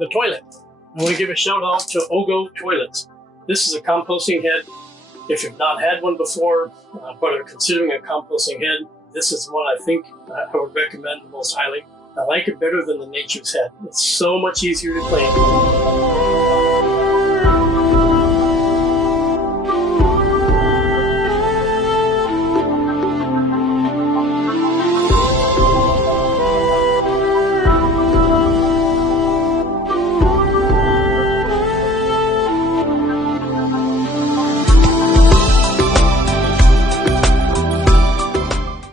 the toilet. I want to give a shout out to OGO toilets. This is a composting head. If you've not had one before, but are considering a composting head, this is one I think I would recommend most highly. I like it better than the Nature's Head. It's so much easier to clean.